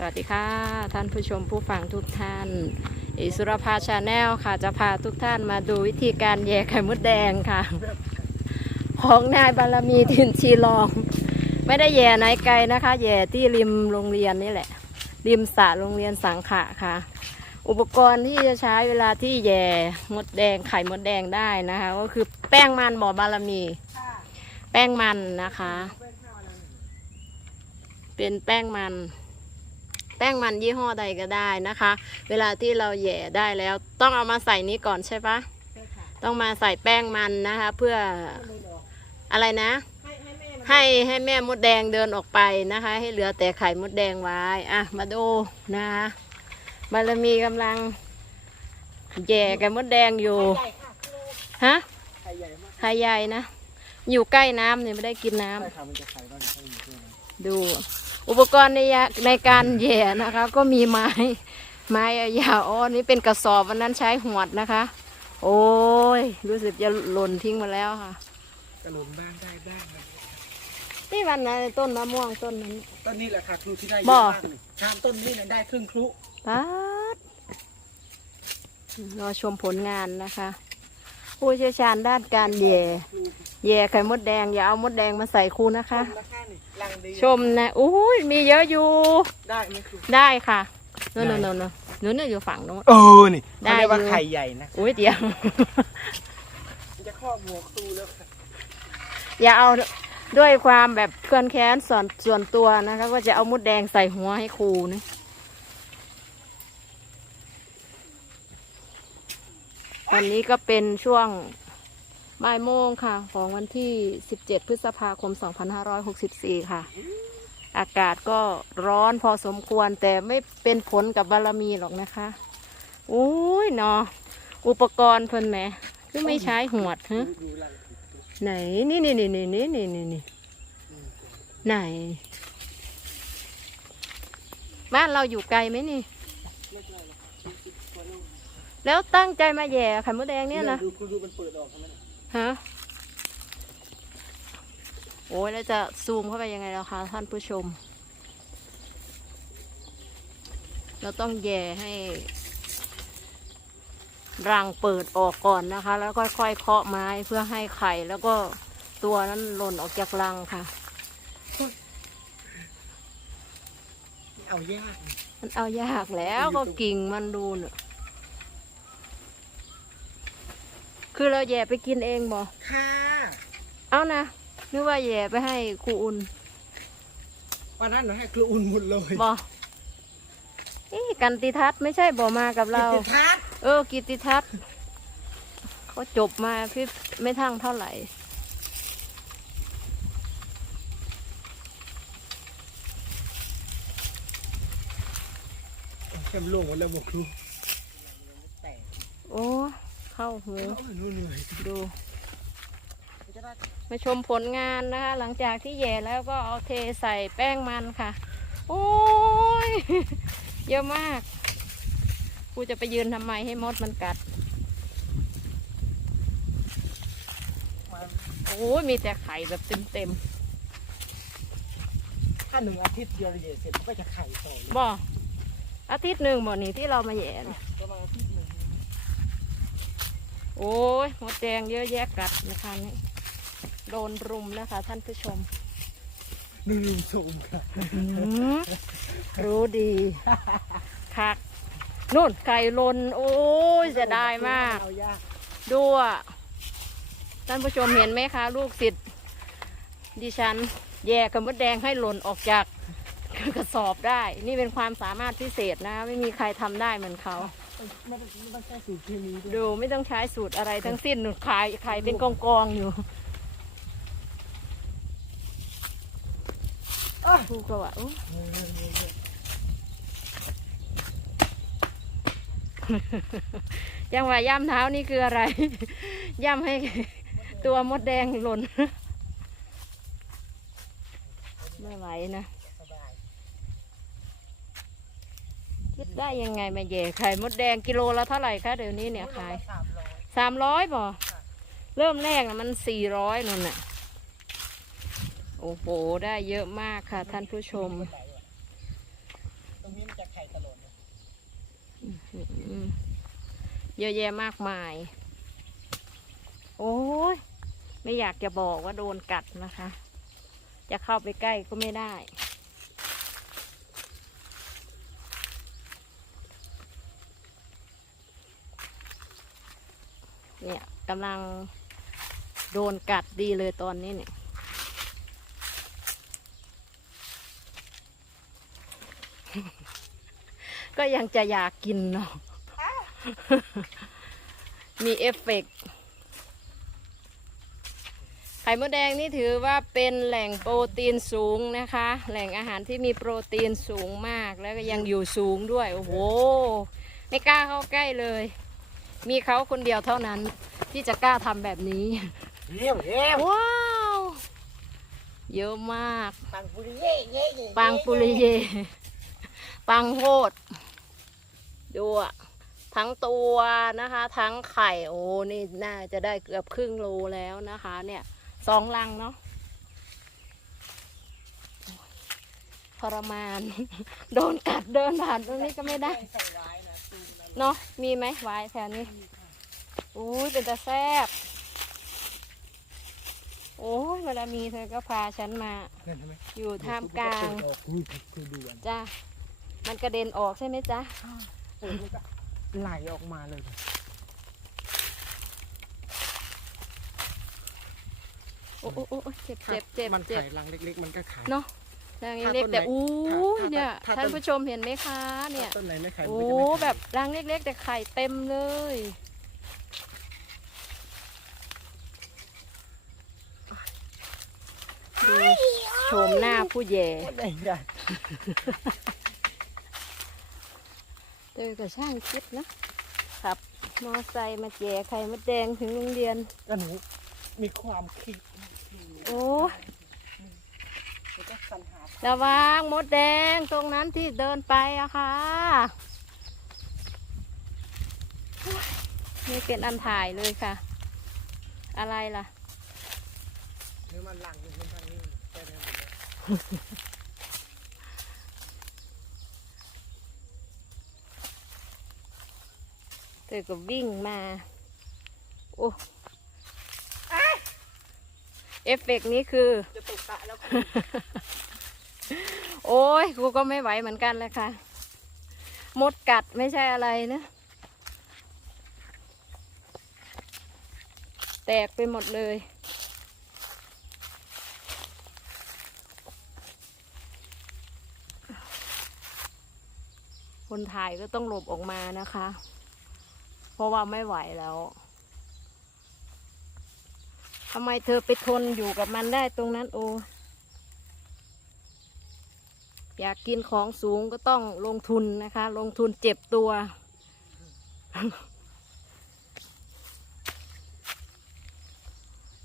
สวัสดีค่ะ ท่านผู้ชมผู้ฟังทุกท่าน อิสุรภาชาแนลค่ะ จะพาทุกท่านมาดูวิธีการแย่ไข่มดแดงค่ะ ของนายบารมีทินชีลอง ไม่ได้แย่ไหนไกลนะคะ แย่ที่ริมโรงเรียนนี่แหละ ริมสระโรงเรียนสังขะค่ะ อุปกรณ์ที่จะใช้เวลาที่แย่มดแดงไข่มดแดงได้นะคะ ก็คือแป้งมันหมอบารมี แป้งมันนะคะ เป็นแป้งมัน แป้งมันยี่ห้อใดก็ได้นะคะ เวลาที่เราแหย่ได้แล้ว ต้องเอามาใส่นี้ก่อนใช่ปะต้องมาใส่แป้งมันนะคะ เพื่ออะไรนะ ให้ให้แม่มดแดงเดินออกไปนะคะ ให้เหลือแต่ไข่มดแดงไว้อะมาดูนะคะบารมีกำลังแย่ไก่มดแดงอยู่ฮะไข่ใหญ่มากไข่ใหญ่นะ อยู่ใกล้น้ำเนี่ยไม่ได้กินน้ำใช่ค่ะมันจะไข่บ้างถ้าอยู่ด้วยนะดู อุปกรณ์ในยะในการแหย่นะคะ ก็มีไม้ไม้ยาวๆอ๋อนี่เป็นกระสอบวันนั้นใช้หวดนะคะ โอ้ยรู้สึกจะหล่นทิ้งมาแล้วค่ะกระหล่นบ้างได้บ้างนะนี่วันนั้นต้นมะม่วงต้นนั้นต้นนี้แหละค่ะครูที่ได้เยบ่อะมากเลยทามต้นนี้เนี่ยได้ครึ่งครุปัดรอชมผลงานนะคะ ผู้เชี่ยวชาญด้านการแหย่ครู แหย่ไข่มดแดง อย่าเอามดแดงมาใส่คูนะคะชมนะคะนี่ลังดีชมนะอุ้ยมีเยอะอยู่ ได้ไหมครูได้ค่ะโน่นโน่นโน่นโน่นนู้นอยู่ฝั่งโน้น เออนี่ได้เขาเรียกว่าอยู่ ไข่ใหญ่นะอุ้ยเดี๋ยว มันจะครอบหัวครูแล้วค่ะอย่าเอาด้วยความแบบเคลื่อนแค้นส่วนส่วนตัวนะคะ ก็จะเอามดแดงใส่หัวให้ครูนะวันนี้ก็เป็นช่วง บ่ายโมงค่ะ ของวันที่ 17 พฤษภาคม 2564 ค่ะ อากาศก็ร้อนพอสมควรแต่ไม่เป็นผลกับบารมีหรอกนะคะ อุ้ยเนาะอุปกรณ์เพิ่นแหมคือไม่ใช้หวดฮะไหนนี่นี่นี่นี่นี่นี่นี่นี่ไหน บ้านเราอยู่ไกลไหมนี่ แล้วตั้งใจมาแย่ไข่มดแดงเนี่ยนะดูครูดูมันเปิดออกทำไมน่ะ ฮะ โอ้ยแล้วจะซูมเข้าไปยังไงล่ะคะท่านผู้ชม เราต้องแย่ให้รังเปิดออกก่อนนะคะ แล้วค่อยๆเคาะไม้เพื่อให้ไข่แล้วก็ตัวนั้นหล่นออกจากรังค่ะ เอายาก มันเอายากแล้วก็กิ่งมันดูเนอะ คือเราแย่ไปกินเองบ่ค่ะ เอานะนึกว่าแย่ไปให้ครูอุ่นวันนั้นหนูให้ครูอุ่นหมดเลยบ่นี่กันติทัศน์ไม่ใช่บ่มากับเรา ติดทัดเออกิตติทัศน์เขาจบมาพี่ไม่ทั้งเท่าไหร่แคมโล่งหมดแล้วบอกครูแตกโอ้ เข้าหูโอ้ยหนูเหนื่อยดูจะได้มาชมผลงานนะคะ หลังจากที่แย่แล้วก็เอาเทใส่แป้งมันค่ะ โอ้ย เยอะมาก กูจะไปยืนทำไมให้มดมันกัดมาโอ้ยมีแต่ไข่แบบเต็มเต็มถ้าหนึ่งอาทิตย์เดียวเดี๋ยวเสร็จมันก็จะไข่ต่อเลยๆบ่อาทิตย์หนึ่งบ่นี่ที่เรามาแย่เนี่ย ประมาณอาทิตย์หนึ่ง โอ้ยมดแดงเยอะแยะกัดนะคะนี่โดนรุมแล้วค่ะท่านผู้ชมหนึ่งส่งค่ะหืมรู้ดีคักนู่นไก่ลน โอ้ยจะได้มาก เอายากดูอะท่านผู้ชมเห็นไหมคะลูกศิษย์ดิฉัน แย่กับมดแดงให้หล่นออกจาก กระสอบได้ นี่เป็นความสามารถพิเศษนะ ไม่มีใครทำได้เหมือนเขา ไม่ต้องไม่ต้องใช้สูตรเคมีด้วยดูไม่ต้องใช้สูตรอะไรทั้งสิ้นหนุขายขายเป็นกองกองๆอยู่อะครูก็ว่าอู้ยังว่าย่ำเท้านี่คืออะไร ย่ำให้ตัวมดแดงหล่น ไม่ไหวนะ สบา ยคิดได้ยังไงมาแย่ไข่มดแดงกิโลละเท่าไหร่คะเดี๋ยวนี้เนี่ยขายสามร้อยสามร้อยบ่เริ่มแรกนะมันสี่ร้อยนั่นน่ะโอ้โหได้เยอะมากค่ะท่านผู้ชม ตรงอืมเยอะแยะมากมาย โอ้ยไม่อยากจะบอกว่าโดนกัดนะคะ จะเข้าไปใกล้ก็ไม่ได้ เนี่ยกำลังโดนกัดดีเลยตอนนี้เนี่ยก็ยังจะอยากกินเนาะ มีเอฟเฟกต์ไข่มดแดงนี่ถือว่าเป็นแหล่งโปรตีนสูงนะคะ แหล่งอาหารที่มีโปรตีนสูงมากแล้วก็ยังอยู่สูงด้วย โอ้โห ไม่กล้าเข้าใกล้เลย มีเขาคนเดียวเท่านั้น ที่จะกล้าทำแบบนี้ เยี่ยมเยี่ยมว้าว เยอะมาก ปังปุริเย่เย่เย่ปังปุริเย ปังโพดดูอะทั้งตัวนะคะ ทั้งไข่โอ้นี่น่าจะได้เกือบครึ่งโลแล้วนะคะ เนี่ยสองลังเนาะทรมาน โดนกัดเดินผ่านตรงนี้ก็ไม่ได้ ใส่ร้ายนะตูนอะไร เนาะมีไหมไว้แถวนี้อุ้ยเป็นตาแซบโอ้ยเวลามีเธอก็พาฉันมานั่นใช่ไหมอยู่ท่ามกลางนี่คือดูกันจ้ามันกระเด็นออกใช่ไหมจ๊ะเออมันก็ไหลออกมาเลยโอ้โอ้โอ้โอ้เจ็บเจ็บเจ็บมันเจ็บไข่รังเล็กๆ มันก็ขายเนาะ แรงถ้าเล็กต้นๆแต่ไหนอู้ถ้าถ้าเนี่ยถ้าท่านต้นผู้ชมเห็นไหมคะเนี่ยต้นไหนไม่ขายมันโอ้ก็จะไม่ขายแบบรังเล็กๆ แต่ไข่เต็มเลย ดูโฉมหน้าผู้แย่ได้ได้เจอกับช่างคิดนะขับมอไซค์มาแย่ไข่มดแดงถึงโรงเรียนก็หนูมีความคิด โอ้ยแล้วก็ส ระวังมดแดงตรงนั้นที่เดินไปอะค่ะ ไม่เป็นอันถ่ายเลยค่ะ อะไรล่ะเนื้อมันหลังอยู่บนทางนี้เธอก็วิ่งมา โอ้เอฟเฟกต์นี้คือ จะตกตะแล้ว โอ้ยกูก็ไม่ไหวเหมือนกันเลยค่ะ มดกัดไม่ใช่อะไรนะ แตกไปหมดเลย คนถ่ายก็ต้องหลบออกมานะคะ เพราะว่าไม่ไหวแล้วทำไมเธอไปทนอยู่กับมันได้ตรงนั้นโอ้ อยากกินของสูงก็ต้องลงทุนนะคะ ลงทุนเจ็บตัว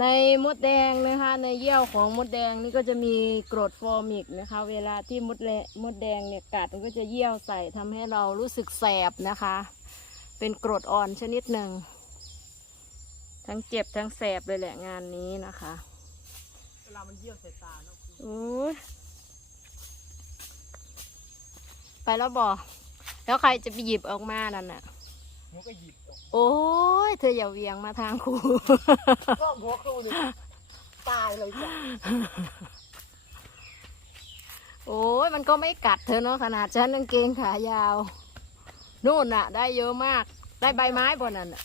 ในมดแดงนะคะ ในเยี่ยวของมดแดงนี่ก็จะมีกรดฟอร์มิกนะคะ เวลาที่มดแลมดแดงเนี่ยกัดมันก็จะเยี่ยวใส่ทำให้เรารู้สึกแสบนะคะ เป็นกรดอ่อนชนิดหนึ่ง ทั้งเจ็บทั้งแสบเลยแหละงานนี้นะคะ เวลามันเยี่ยวใส่ตาเนาะโอ้ย ไปแล้วบอกแล้วใครจะไปหยิบออกมานั่นน่ะ หนูก็หยิบออกโอ้ยเธออย่าเหวียงมาทางครู ก็หัวครูนี่ตายเลยจ้ะโอ้ยมันก็ไม่กัดเธอเนาะขนาดฉันกางเกงขายาว นู่นน่ะ ได้เยอะมาก ได้ใบไม้บนนั้นน่ะ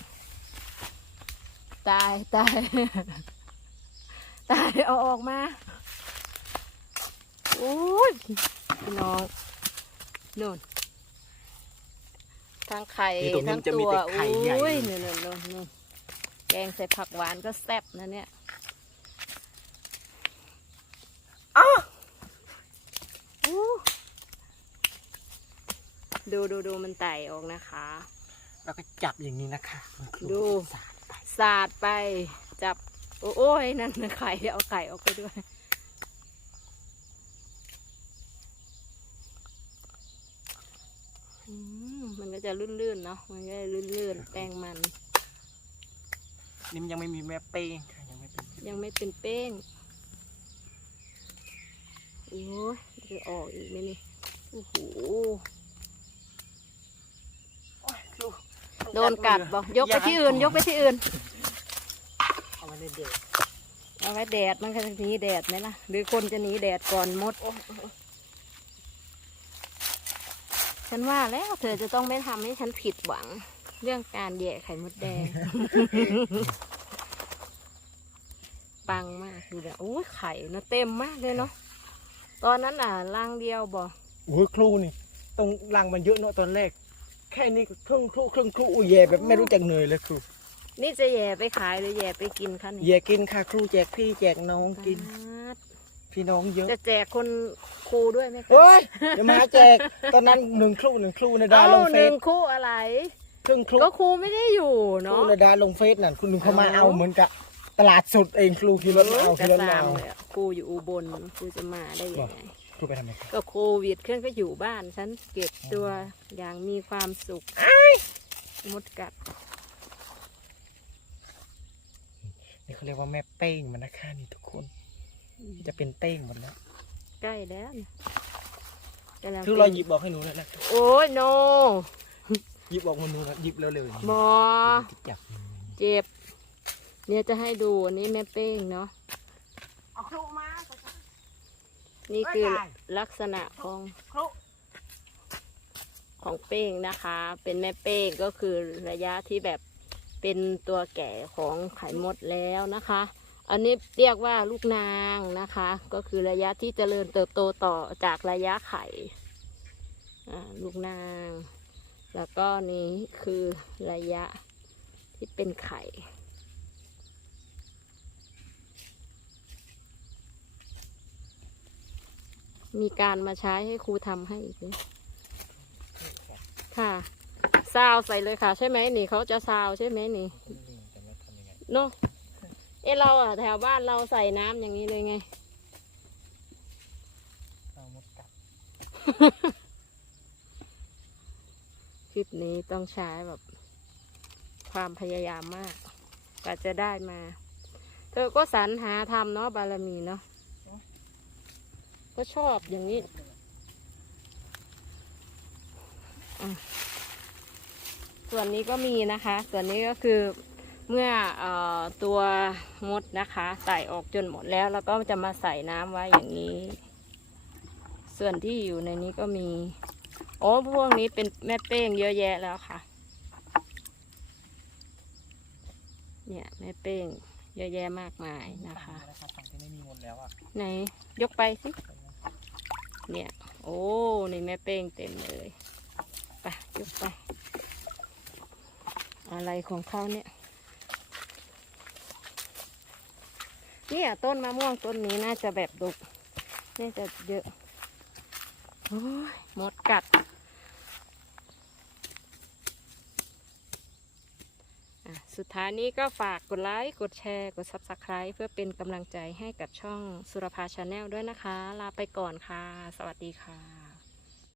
ตายตาย ตายเอาออกมาโอ้ยพี่น้อง นู่นทั้งไข่ทั้งตัวโอ้ยนู่นนู่นนู่นนู่นแกงใส่ผักหวานก็แซ่บนะเนี่ยอู้ดูดูดูมันไต่ออกนะคะ แล้วก็จับอย่างนี้นะคะมันคือดู สารไปสาดไปจับ โอ้โอ้ยนั่นไข่เอาไข่ออกไปด้วย อืมมันก็ จะลื่นๆเนาะมันก็จะลื่นๆแป้งมันนี่มันยังไม่มีแม่เป้งค่ะยังไม่เป็นยังไม่เป็นเป้งโอ้ยจะออกอีกไหมนี่โอ้โหโดนกัดบ่ยกไปที่อื่น ยกไปที่อื่น เอามาในเด็กเอาไว้แดดมันก็จะหนีแดดไหมล่ะ หรือคนจะหนีแดดก่อนมด ฉันว่าแล้วเธอจะต้องไม่ทำให้ฉันผิดหวัง เรื่องการแย่ไข่มดแดง ปังมากดูแบบโอ้ยไข่เนอะเต็มมากเลยเนาะตอนนั้นอะล่างเดียวบ่โอ้ยครูนี่ตรงรังมันเยอะเนาะตอนแรก แค่นี้ก็ครึ่งครูครึ่งครูอุ้ยแย่แบบไม่รู้จักเหนื่อยเลยครูนี่จะแย่ไปขายหรือแย่ไปกินคะนี่แย่กินค่ะครูแจกพี่แจกน้องกินป๊าด พี่น้องเยอะจะแจกคนครูด้วยไหมคะเฮ้ยเดี๋ยวมาแจกตอนนั้นหนึ่งครูหนึ่งครูในดาเอ้าลงหเฟนึ่ซงคู่อะไร ครึ่งครูก็ครูไม่ได้อยู่ครูเนาะในดาลงเฟซนั่นคุณลุงเขามาเอ้าเอา เหมือนกับตลาดสดเองครูขี่รถมาเอาจะขี่รถมาตามเอาเลยอะครูอยู่อุบลครูจะมาได้ยังไงครูไปทำไมก็โควิดขึ้นก็อยู่บ้าน ฉันเก็บตัวอย่างมีความสุขมดกัดนี่เขาเรียกว่าแม่เป้งมันนะคะนี่ทุกคน จะเป็นเป้งหมดแล้วใกล้แล้วเนี่ยกำลังคือเราหยิบบอกให้หนูแล้วนะโอ้ยโนหยิบบอกมาหนูนะหยิบเร็วๆอย่างนี้บอจับเจ็บ เนี่ยจะให้ดูอันนี้แม่เป้งเนาะเอาครูมานี่คือไม่ได้ลักษณะของครูของเป้งนะคะ เป็นแม่เป้งก็คือระยะที่แบบเป็นตัวแก่ของไข่มดแล้วนะคะ อันนี้เรียกว่าลูกนางนะคะ ก็คือระยะที่เจริญเติบโตต่อจากระยะไข่ลูกนาง แล้วก็นี้คือระยะที่เป็นไข่มีการมาใช้ให้ครูทำให้อีกค่ะ ซาวใส่เลยค่ะ ใช่ไหมนี่เขาจะซาวใช่ไหมนี่เนาะ เอเราอะแถวบ้านเราใส่น้ำอย่างนี้เลยไงเอามดกัดคลิปนี้ต้องใช้แบบ ความพยายามมากกว่าจะได้มา เธอก็สรรหาทำเนาะบารมีเนาะก็ชอบอย่างนี้อะส่วนนี้ก็มีนะคะ ส่วนนี้ก็คือ เมื่อเออตัวมดนะคะใส่ออกจนหมดแล้ว แล้วก็จะมาใส่น้ำไว้อย่างนี้ ส่วนที่อยู่ในนี้ก็มี โอ้พวกนี้เป็นแม่เป้งเยอะแยะแล้วค่ะ เนี่ยแม่เป้งเยอะแยะมากมายนะคะแล้วครับฝั่งที่ไม่มีมดแล้วอะไหนยกไปสิ เนี่ย โอ้นี่แม่เป้งเต็มเลยไปยกไป อะไรของเขาเนี่ย เนี่ยต้นมะม่วงต้นนี้น่าจะแบบดกน่าจะเยอะโอ้ยหมดกัดสุดท้ายนี้ก็ฝากกดไลค์ กดแชร์ กด Subscribe เพื่อเป็นกำลังใจให้กับช่องสุรภาชาแนลด้วยนะคะ ลาไปก่อนค่ะ สวัสดีค่ะ